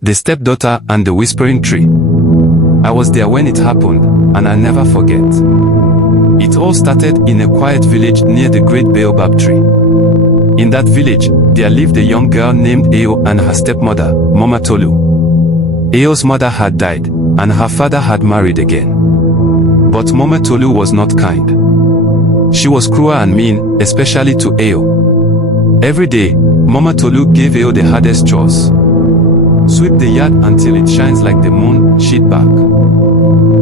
The Stepdaughter and the Whispering Tree. I was there when it happened, and I never forget. It all started in a quiet village near the great baobab tree. In that village, there lived a young girl named Ayo and her stepmother, Mama Tolu. Ayo's mother had died, and her father had married again. But Mama Tolu was not kind. She was cruel and mean, especially to Ayo. Every day, Mama Tolu gave Ayo the hardest chores. Sweep the yard until it shines like the moon, she'd bark.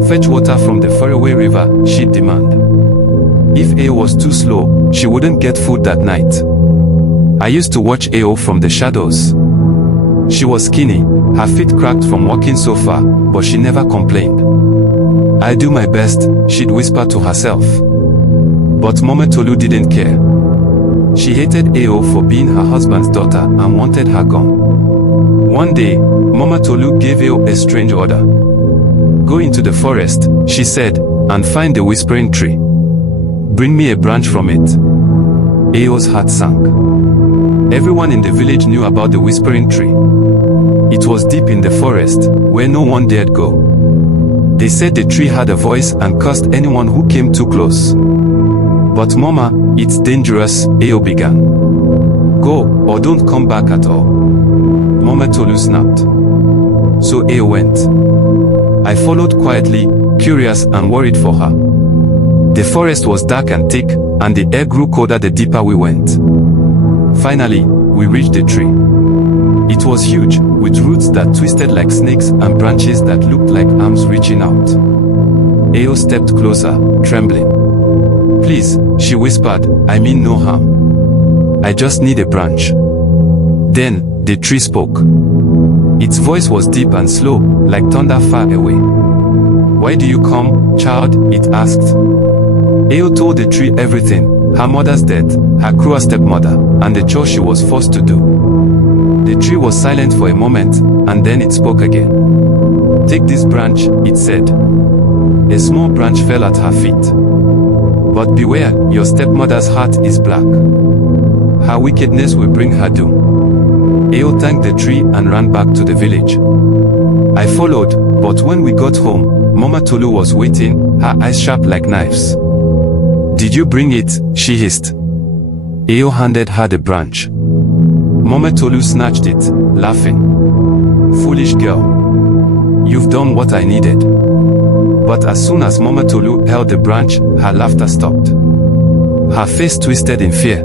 Fetch water from the faraway river, she'd demand. If Ayo was too slow, she wouldn't get food that night. I used to watch Ayo from the shadows. She was skinny, her feet cracked from walking so far, but she never complained. "I do my best," she'd whisper to herself. But Mama Tolu didn't care. She hated Ayo for being her husband's daughter and wanted her gone. One day, Mama Tolu gave Ayo a strange order. "Go into the forest," she said, "and find the whispering tree. Bring me a branch from it." Ayo's heart sank. Everyone in the village knew about the whispering tree. It was deep in the forest, where no one dared go. They said the tree had a voice and cursed anyone who came too close. "But Mama, it's dangerous," Ayo began. "Go, or don't come back at all." Mama Tolu snapped. So Ayo went. I followed quietly, curious and worried for her. The forest was dark and thick, and the air grew colder the deeper we went. Finally, we reached the tree. It was huge, with roots that twisted like snakes and branches that looked like arms reaching out. Ayo stepped closer, trembling. "Please," she whispered, "I mean no harm. I just need a branch." Then, the tree spoke. Its voice was deep and slow, like thunder far away. "Why do you come, child?" it asked. Ayo told the tree everything, her mother's death, her cruel stepmother, and the chore she was forced to do. The tree was silent for a moment, and then it spoke again. "Take this branch," it said. A small branch fell at her feet. "But beware, your stepmother's heart is black. Her wickedness will bring her doom." Ayo thanked the tree and ran back to the village. I followed, but when we got home, Mama Tolu was waiting, her eyes sharp like knives. "Did you bring it?" she hissed. Ayo handed her the branch. Mama Tolu snatched it, laughing. "Foolish girl. You've done what I needed." But as soon as Mama Tolu held the branch, her laughter stopped. Her face twisted in fear.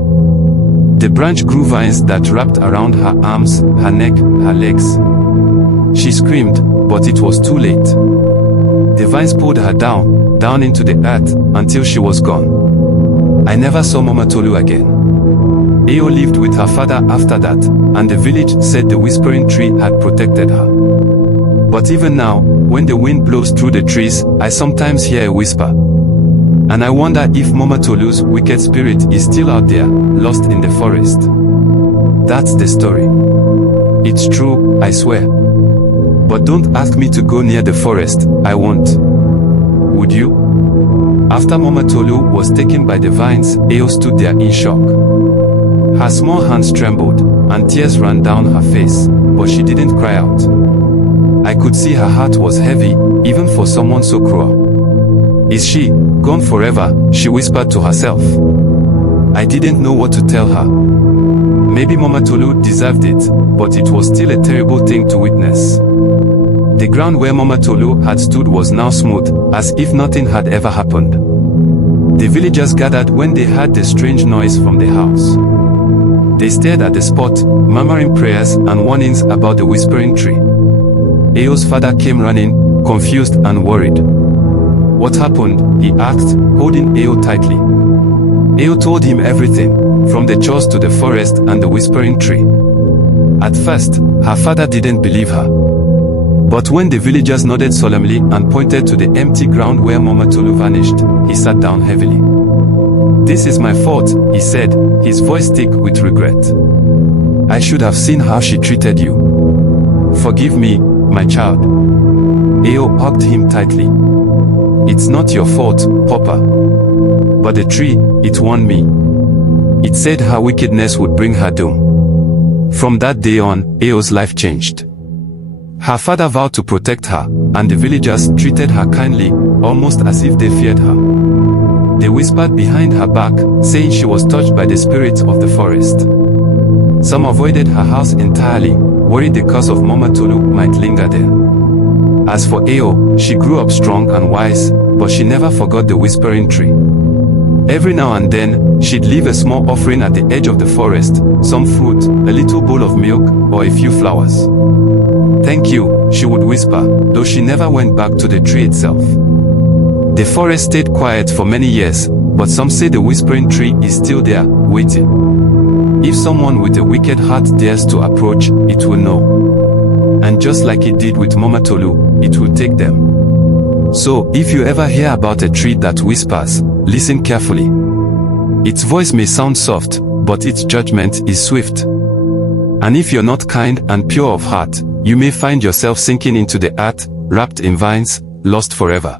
The branch grew vines that wrapped around her arms, her neck, her legs. She screamed, but it was too late. The vines pulled her down into the earth, until she was gone. I never saw Mama Tolu again. Ayo lived with her father after that, and the village said the whispering tree had protected her. But even now, when the wind blows through the trees, I sometimes hear a whisper. And I wonder if Mama Tolu's wicked spirit is still out there, lost in the forest. That's the story. It's true, I swear. But don't ask me to go near the forest, I won't. Would you? After Mama Tolu was taken by the vines, Ayo stood there in shock. Her small hands trembled, and tears ran down her face, but she didn't cry out. I could see her heart was heavy, even for someone so cruel. "Is she gone forever?" she whispered to herself. I didn't know what to tell her. Maybe Mama Tolu deserved it, but it was still a terrible thing to witness. The ground where Mama Tolu had stood was now smooth, as if nothing had ever happened. The villagers gathered when they heard the strange noise from the house. They stared at the spot, murmuring prayers and warnings about the whispering tree. Ayo's father came running, confused and worried. "What happened?" he asked, holding Ayo tightly. Ayo told him everything, from the chores to the forest and the whispering tree. At first, her father didn't believe her. But when the villagers nodded solemnly and pointed to the empty ground where Mama Tolu vanished, he sat down heavily. "This is my fault," he said, his voice thick with regret. "I should have seen how she treated you. Forgive me, my child." Ayo hugged him tightly. "It's not your fault, Papa. But the tree, it warned me. It said her wickedness would bring her doom." From that day on, Ayo's life changed. Her father vowed to protect her, and the villagers treated her kindly, almost as if they feared her. They whispered behind her back, saying she was touched by the spirits of the forest. Some avoided her house entirely, worried the curse of Mama Tolu might linger there. As for Ao, she grew up strong and wise, but she never forgot the whispering tree. Every now and then, she'd leave a small offering at the edge of the forest, some fruit, a little bowl of milk, or a few flowers. "Thank you," she would whisper, though she never went back to the tree itself. The forest stayed quiet for many years, but some say the whispering tree is still there, waiting. If someone with a wicked heart dares to approach, it will know. And just like it did with Mama Tolu, it will take them. So, if you ever hear about a tree that whispers, listen carefully. Its voice may sound soft, but its judgment is swift. And if you're not kind and pure of heart, you may find yourself sinking into the earth, wrapped in vines, lost forever.